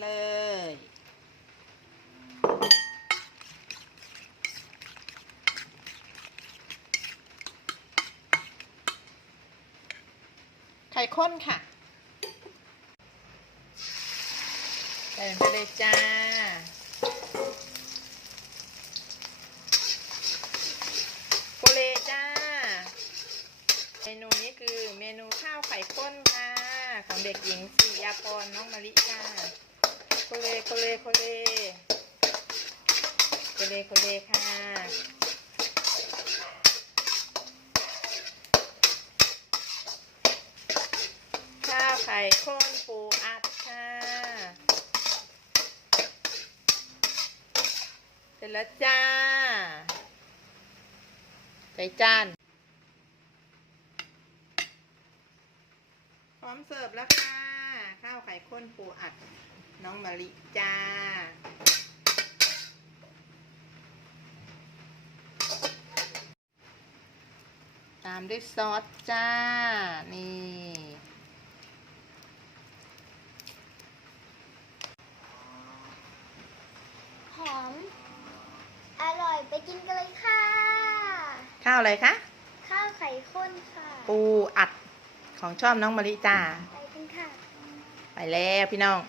เลย ไข่ข้นค่ะใส่ไปเลยจ้าโคเลจ้า เมนูนี้คือเมนูข้าวไข่ข้นค่ะ ของเด็กหญิงสิยาพรน้องมะลิค่ะ โคเลโคเลโคเลโคเลโคเลค่ะ ข้าวไข่ข้นปูอัดค่ะ เสร็จแล้วจ้า ใส่จานพร้อมเสิร์ฟแล้วค่ะ ข้าวไข่ข้นปูอัด น้องมะลิจ้า ตามด้วยซอสจ้า นี่ หอม อร่อยไปกินกันเลยค่ะ ข้าวอะไรคะ ข้าวไข่ข้นค่ะ ปูอัดของชอบน้องมะลิจ้า ไปกันค่ะ ไปแล้วพี่น้อง